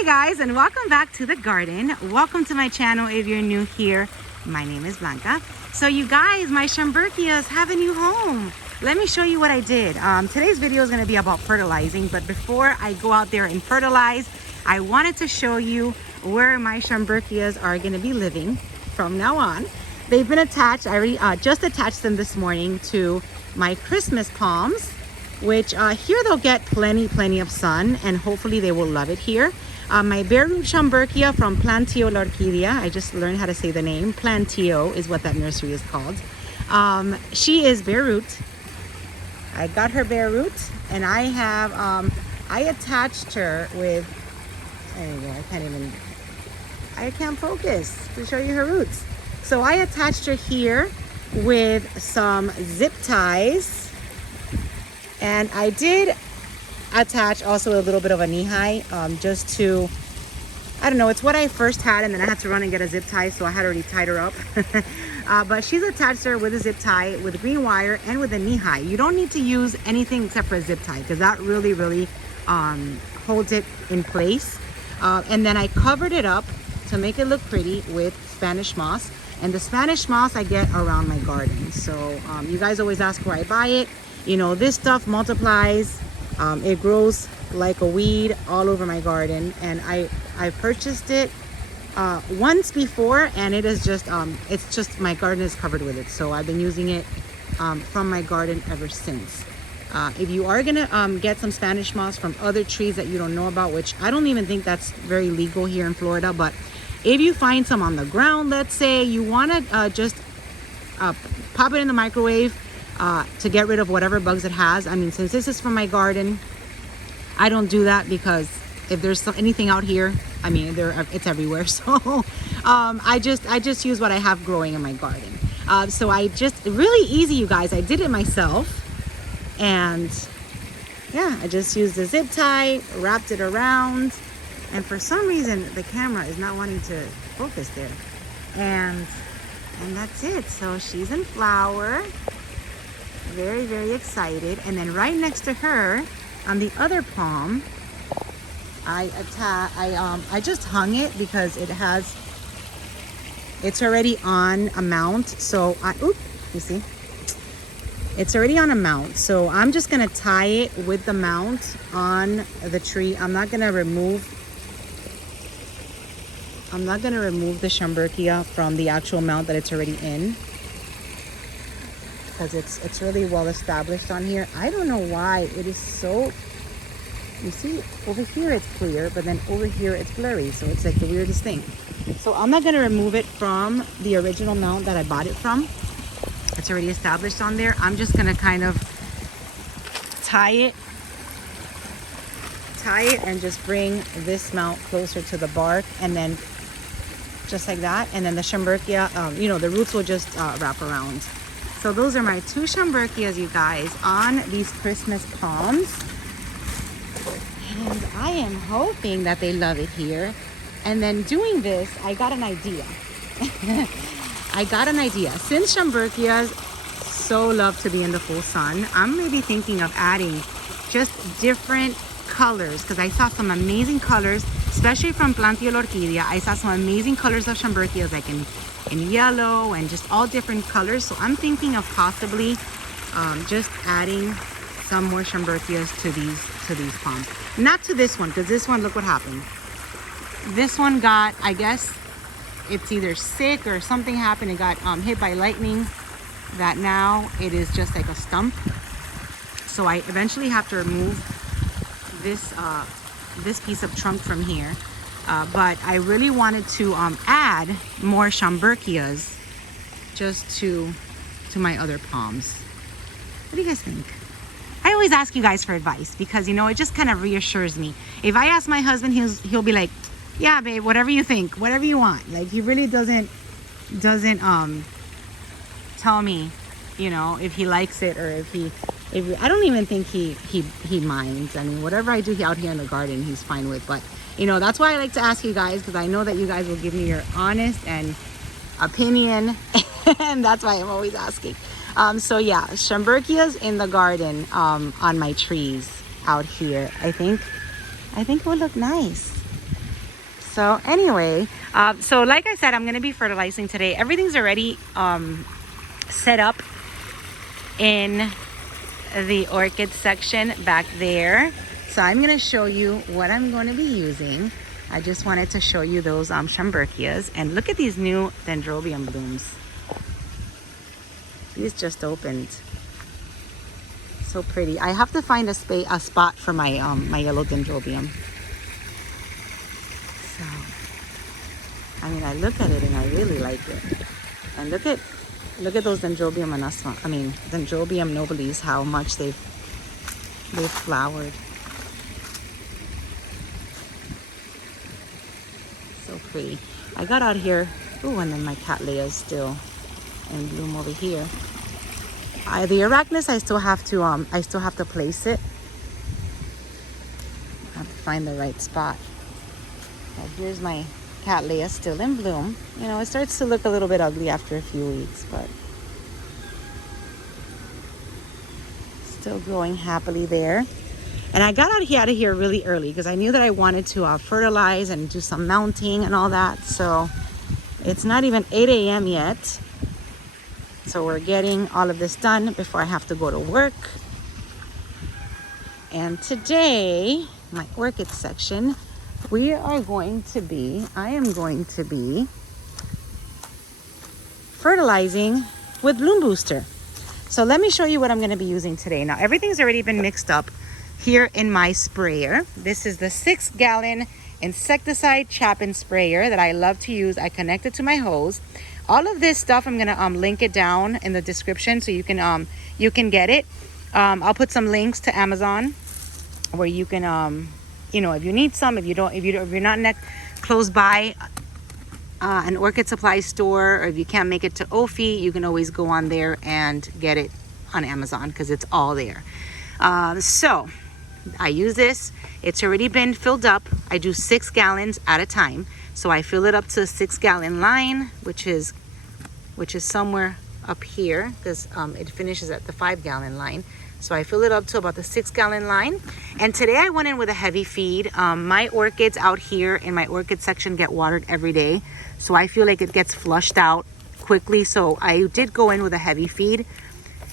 Hey guys, and welcome back to the garden. Welcome to my channel if you're new here. My name is Blanca. So you guys, my Schomburgkias have a new home. Let me show you what I did. Today's video is going to be about fertilizing, but before I go out there and fertilize, I wanted to show you where my Schomburgkias are going to be living from now on. They've been attached. I already just attached them this morning to my Christmas palms, which here they'll get plenty of sun, and hopefully they will love it here. My bare root Schomburgkia from Plantio Orchidea. I just learned how to say the name. Plantio is what that nursery is called. She is bare root. I got her bare root, and I have I attached her with, there you go, I can't focus to show you her roots. So I attached her here with some zip ties, and I did attach also a little bit of a knee-high, just to, I don't know, it's what I first had, and then I had to run and get a zip tie, so I had already tied her up. But she's attached her with a zip tie, with green wire, and with a knee-high. You don't need to use anything except for a zip tie, because that really holds it in place. And then I covered it up to make it look pretty with Spanish moss. And the Spanish moss I get around my garden. So you guys always ask where I buy it. You know, this stuff multiplies. It grows like a weed all over my garden, and I purchased it once before, and it is just it's just, my garden is covered with it, so I've been using it from my garden ever since. If you are gonna get some Spanish moss from other trees that you don't know about, which I don't even think that's very legal here in Florida, but if you find some on the ground, let's say you want to just pop it in the microwave to get rid of whatever bugs it has. I mean, since this is from my garden, I don't do that, because if there's anything out here, I mean, it's everywhere. So I just use what I have growing in my garden. So I just, really easy, you guys. I did it myself, and yeah, I just used a zip tie, wrapped it around, and for some reason the camera is not wanting to focus there, and that's it. So she's in flower. Very excited. And then right next to her on the other palm, I just hung it because it's already on a mount. So you see, it's already on a mount, so I'm just gonna tie it with the mount on the tree. I'm not gonna remove the Schomburgkia from the actual mount that it's already in, because it's really well established on here. I don't know why it is so, you see over here it's clear, but then over here it's blurry, so it's like the weirdest thing. So I'm not going to remove it from the original mount that I bought it from. It's already established on there. I'm just going to kind of tie it and just bring this mount closer to the bark, and then just like that, and then the Schomburgkia, you know, the roots will just wrap around. So those are my two Schomburgkias, you guys, on these Christmas palms. And I am hoping that they love it here. And then doing this, I got an idea. Since Schomburgkias so love to be in the full sun, I'm maybe thinking of adding just different colors, because I saw some amazing colors, especially from Plantio Orchidea. I saw some amazing colors of Schomburgkias, like in yellow and just all different colors. So I'm thinking of possibly just adding some more Schomburgkias to these palms. Not to this one, because this one, look what happened. This one got, I guess it's either sick or something happened. It got hit by lightning, that now it is just like a stump. So I eventually have to remove this piece of trunk from here. But I really wanted to add more Schomburgkias just to my other palms. What do you guys think? I always ask you guys for advice, because, you know, it just kind of reassures me. If I ask my husband, he'll be like, yeah, babe, whatever you think, whatever you want. Like, he really doesn't tell me, you know, if he likes it, or if I don't even think he minds. I mean, whatever I do out here in the garden, he's fine with. But, you know, that's why I like to ask you guys, because I know that you guys will give me your honest and opinion, and that's why I'm always asking. So yeah, Schomburgkias in the garden, on my trees out here. I think it would look nice. So anyway, so like I said, I'm going to be fertilizing today. Everything's already set up in the orchid section back there. So I'm going to show you what I'm going to be using. I just wanted to show you those Schomburgkias. And look at these new dendrobium blooms. These just opened. So pretty. I have to find a spot for my my yellow dendrobium. So, I mean, I look at it and I really like it. And look at those dendrobium anasma. I mean, dendrobium nobilis. How much they've flowered. So pretty. I got out here. Ooh, and then my cattleya is still in bloom over here. The arachnis, I still have to place it. I have to find the right spot. But here's my cattleya still in bloom. You know, it starts to look a little bit ugly after a few weeks, but still growing happily there. And I got out of here really early because I knew that I wanted to fertilize and do some mounting and all that. So it's not even 8 a.m. yet. So we're getting all of this done before I have to go to work. And today, my orchid section, I am going to be fertilizing with Bloom Booster. So let me show you what I'm going to be using today. Now, everything's already been mixed up here in my sprayer. This is the 6-gallon insecticide Chapin sprayer that I love to use. I connect it to my hose. All of this stuff, I'm gonna link it down in the description so you can get it. I'll put some links to Amazon where you can, you know, if you need some, if you're not close by an orchid supply store, or if you can't make it to Ophi, you can always go on there and get it on Amazon because it's all there. So I use this. It's already been filled up. I do 6 gallons at a time. So I fill it up to a 6-gallon line, which is somewhere up here because it finishes at the 5-gallon line. So I fill it up to about the 6-gallon line. And today I went in with a heavy feed. My orchids out here in my orchid section get watered every day. So I feel like it gets flushed out quickly. So I did go in with a heavy feed.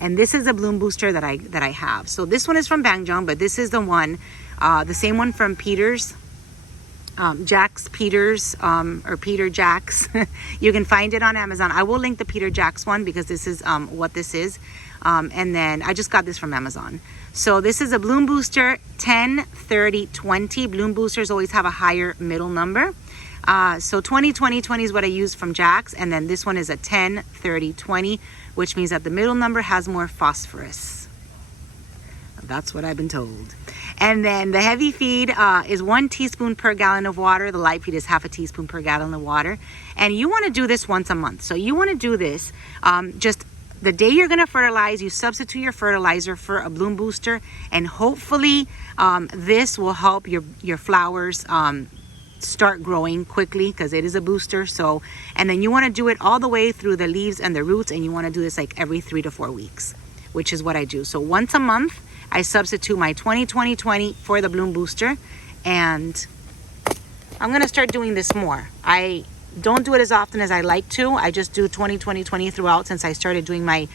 And this is the Bloom Booster that I have. So this one is from Banjong, but this is the one, the same one from Peter's. Jack's Peters or Peter Jack's. You can find it on Amazon. I will link the Peter Jack's one because this is what this is. And then I just got this from Amazon. So this is a Bloom Booster 10, 30, 20. Bloom Boosters always have a higher middle number. So 20, 20, 20 is what I use from Jack's. And then this one is a 10, 30, 20, which means that the middle number has more phosphorus. That's what I've been told. And then the heavy feed is 1 teaspoon per gallon of water. The light feed is half a teaspoon per gallon of water. And you want to do this once a month. So you want to do this just the day you're going to fertilize. You substitute your fertilizer for a Bloom Booster. And hopefully this will help your flowers start growing quickly because it is a booster. So, and then you want to do it all the way through the leaves and the roots. And you want to do this like every 3 to 4 weeks, which is what I do. So once a month, I substitute my 20-20-20 for the Bloom Booster, and I'm going to start doing this more. I don't do it as often as I like to. I just do 20-20-20 throughout since I started doing my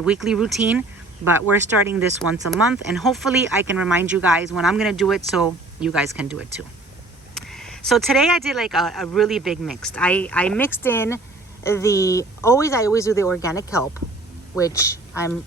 weekly routine, but we're starting this once a month, and hopefully I can remind you guys when I'm going to do it so you guys can do it too. So today I did like a really big mix. I mixed in I always do the organic kelp, which I'm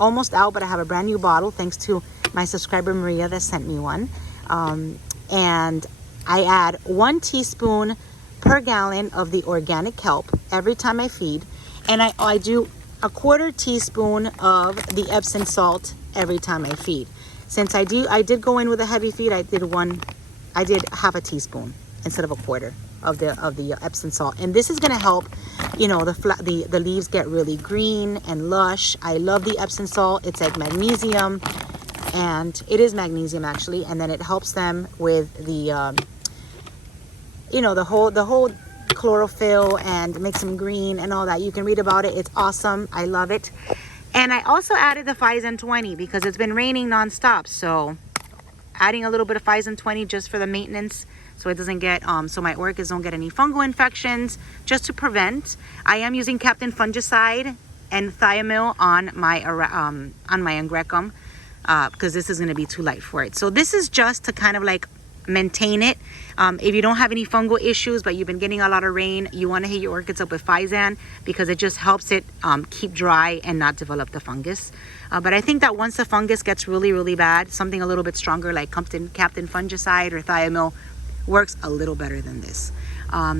almost out, but I have a brand new bottle thanks to my subscriber Maria that sent me one. And I add 1 teaspoon per gallon of the organic kelp every time I feed, and I do a 1/4 teaspoon of the Epson salt every time I feed. Since I did go in with a heavy feed, I did half a teaspoon instead of a 1/4 of the Epson salt. And this is going to help, you know, the leaves get really green and lush. I love the Epsom salt. It's like magnesium, and it is magnesium actually, and then it helps them with the you know, the whole chlorophyll and makes them green and all that. You can read about it. It's awesome. I love it. And I also added the Physan 20 because it's been raining nonstop, so adding a little bit of Physan 20 just for the maintenance so it doesn't get so my orchids don't get any fungal infections. Just to prevent, I am using Captain Fungacide and Thiamil on my Angrecum because this is going to be too light for it. So this is just to kind of like maintain it. If you don't have any fungal issues but you've been getting a lot of rain, you want to hit your orchids up with Physan because it just helps it keep dry and not develop the fungus. But I think that once the fungus gets really bad, something a little bit stronger like Captain Fungicide or Thiamil works a little better than this.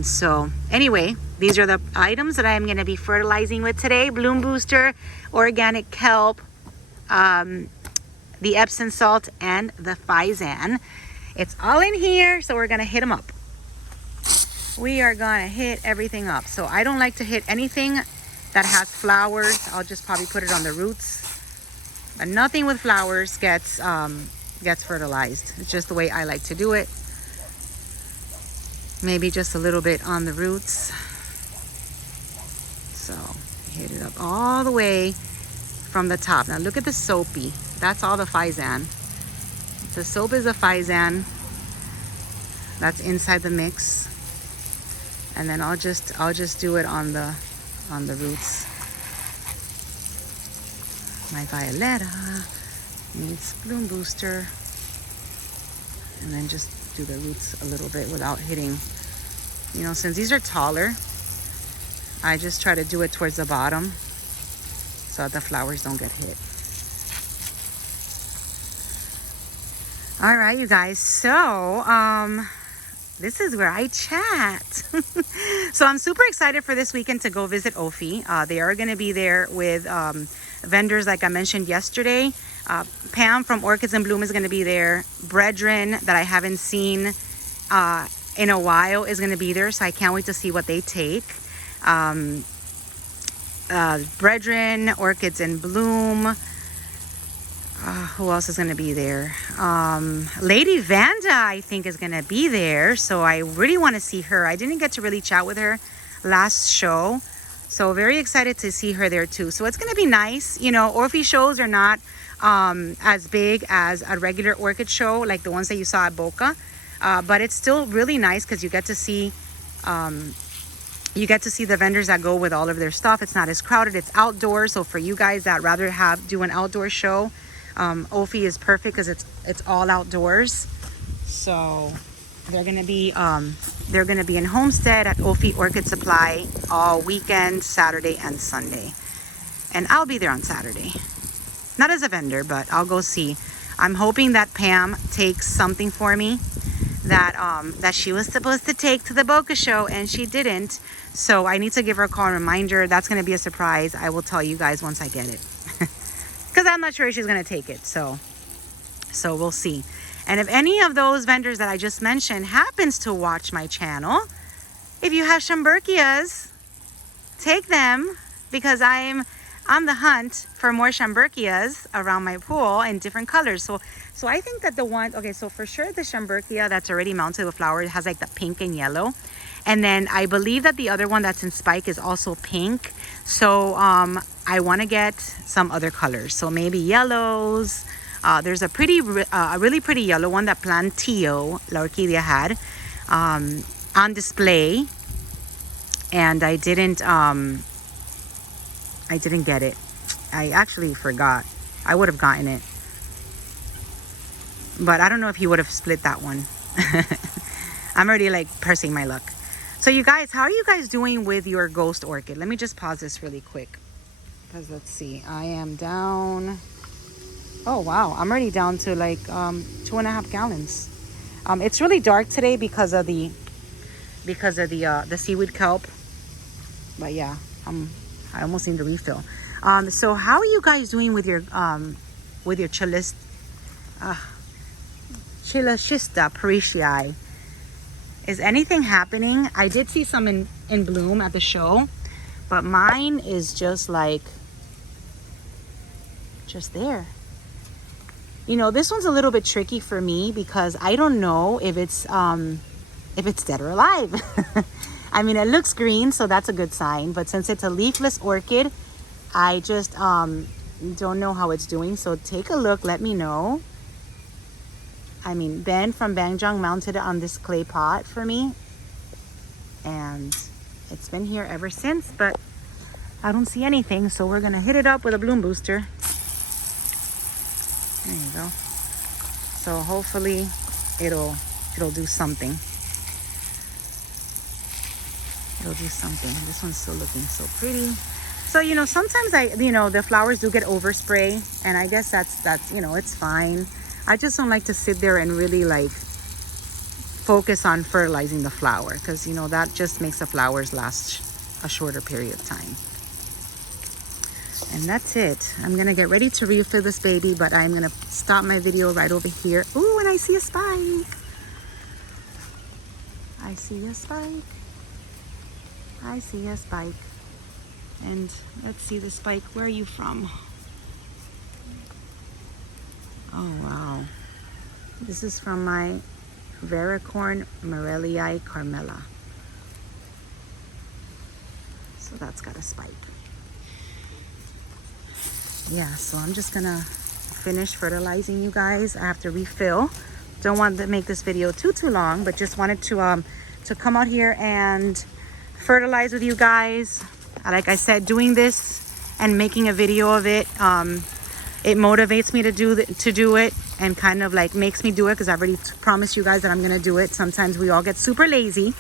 So anyway, these are the items that I'm going to be fertilizing with today: Bloom Booster, Organic Kelp, the Epson Salt, and the Physan. It's all in here, so we're gonna hit them up. We are gonna hit everything up. So I don't like to hit anything that has flowers. I'll just probably put it on the roots. But nothing with flowers gets fertilized. It's just the way I like to do it. Maybe just a little bit on the roots. So hit it up all the way from the top. Now look at the soapy. That's all the Physan. The soap is a Physan that's inside the mix, and then I'll just do it on the roots. My Violetta needs Bloom Booster, and then just do the roots a little bit without hitting. You know, since these are taller, I just try to do it towards the bottom so that the flowers don't get hit. All right, you guys, so this is where I chat. So I'm super excited for this weekend to go visit Ophi. They are going to be there with vendors like I mentioned yesterday. Pam from Orchids in Bloom is going to be there. Brethren, that I haven't seen in a while, is going to be there, so I can't wait to see what they take. Brethren, Orchids in Bloom. Who else is going to be there? Lady Vanda, I think, is going to be there. So I really want to see her. I didn't get to really chat with her last show. So very excited to see her there too. So it's going to be nice. You know, Orphe shows are not as big as a regular orchid show, like the ones that you saw at Boca. But it's still really nice because you get to see the vendors that go with all of their stuff. It's not as crowded. It's outdoors. So for you guys that rather do an outdoor show, Ophi is perfect because it's all outdoors. So they're gonna be in Homestead at Ophi Orchid Supply all weekend, Saturday and Sunday, and I'll be there on Saturday, not as a vendor, but I'll go see. I'm hoping that Pam takes something for me that she was supposed to take to the Boca show and she didn't, so I need to give her a call and reminder. That's going to be a surprise. I will tell you guys once I get it. Because I'm not sure she's going to take it. So we'll see. And if any of those vendors that I just mentioned happens to watch my channel, if you have Schomburgkias, take them, because I'm on the hunt for more Schomburgkias around my pool in different colors. So I think that the one, okay, so for sure the Schomburgkia that's already mounted with flower has like the pink and yellow. And then I believe that the other one that's in spike is also pink. So I want to get some other colors. So maybe yellows. There's a really pretty yellow one that Plantillo, La Orquídea, had on display. And I didn't get it. I actually forgot. I would have gotten it. But I don't know if he would have split that one. I'm already like pressing my luck. So you guys, how are you guys doing with your ghost orchid? Let me just pause this really quick. Because let's see, I am down. Oh wow, I'm already down to like 2.5 gallons. It's really dark today because of the seaweed kelp. But yeah, I almost need to refill. So how are you guys doing with your Chilista parishii? Is anything happening? I did see some in bloom at the show, but mine is just like there. You know, this one's a little bit tricky for me because I don't know if it's dead or alive. I mean, it looks green, so that's a good sign, but since it's a leafless orchid, I just don't know how it's doing. So take a look, let me know. Ben from Banjong mounted it on this clay pot for me. And it's been here ever since, but I don't see anything. So we're gonna hit it up with a bloom booster. There you go. So hopefully it'll do something. It'll do something. This one's still looking so pretty. So, you know, sometimes the flowers do get overspray, and I guess that's, you know, it's fine. I just don't like to sit there and really like focus on fertilizing the flower, because, you know, that just makes the flowers last a shorter period of time. And that's it. I'm gonna get ready to refill this baby, but I'm gonna stop my video right over here. Ooh, and I see a spike. I see a spike. I see a spike. And let's see the spike. Where are you from? Oh, wow. This is from my Varicorn Morellii Carmella. So that's got a spike. Yeah, so I'm just gonna finish fertilizing, you guys. I have to refill. Don't want to make this video too long, but just wanted to come out here and fertilize with you guys. Like I said, doing this and making a video of it, it motivates me to do it, and kind of like makes me do it, because I've already promised you guys that I'm gonna do it. Sometimes we all get super lazy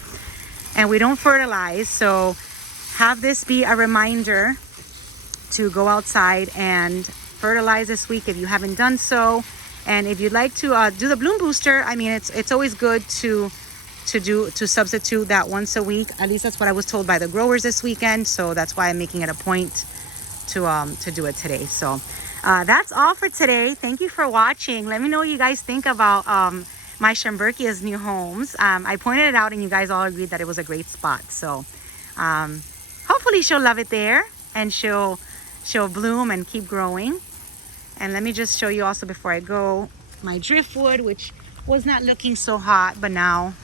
and we don't fertilize, so have this be a reminder to go outside and fertilize this week if you haven't done so. And if you'd like to do the bloom booster, I mean, it's always good to substitute that once a week. At least that's what I was told by the growers this weekend, so that's why I'm making it a point to do it today. So that's all for today. Thank you for watching. Let me know what you guys think about my Schomburgkia's new homes. I pointed it out and you guys all agreed that it was a great spot, so hopefully she'll love it there, and she'll bloom and keep growing. And let me just show you also before I go my driftwood, which was not looking so hot, but now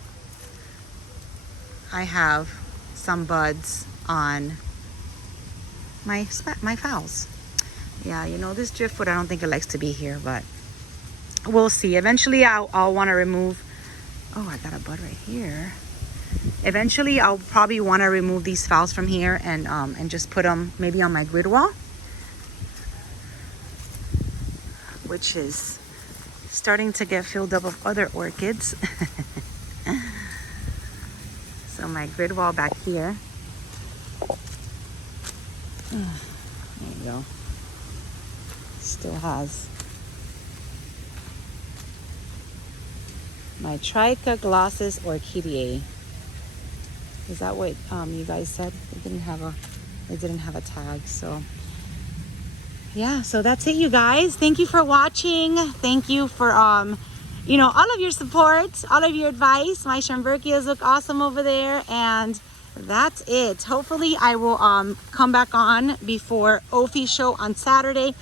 I have some buds on my phals. Yeah, you know, this driftwood, I don't think it likes to be here, but we'll see. Eventually I'll want to remove, oh, I got a bud right here. Eventually I'll probably want to remove these phals from here and just put them maybe on my Gridwall, which is starting to get filled up with other orchids. So my Gridwall back here. There you go. Still has my Tricha glossus orchideae. Is that what you guys said? It didn't have a tag, so yeah, so that's it, you guys. Thank you for watching. Thank you for you know, all of your support, all of your advice. My Schomburgkias look awesome over there, and that's it. Hopefully I will come back on before Ophi show on Saturday.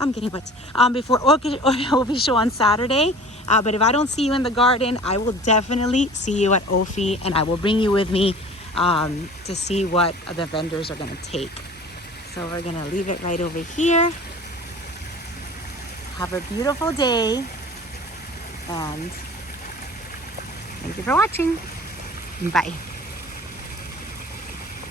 I'm getting wet. Before Ophi show on Saturday. But if I don't see you in the garden, I will definitely see you at Ophi, and I will bring you with me to see what the vendors are gonna take. So we're gonna leave it right over here. Have a beautiful day, and thank you for watching. Bye.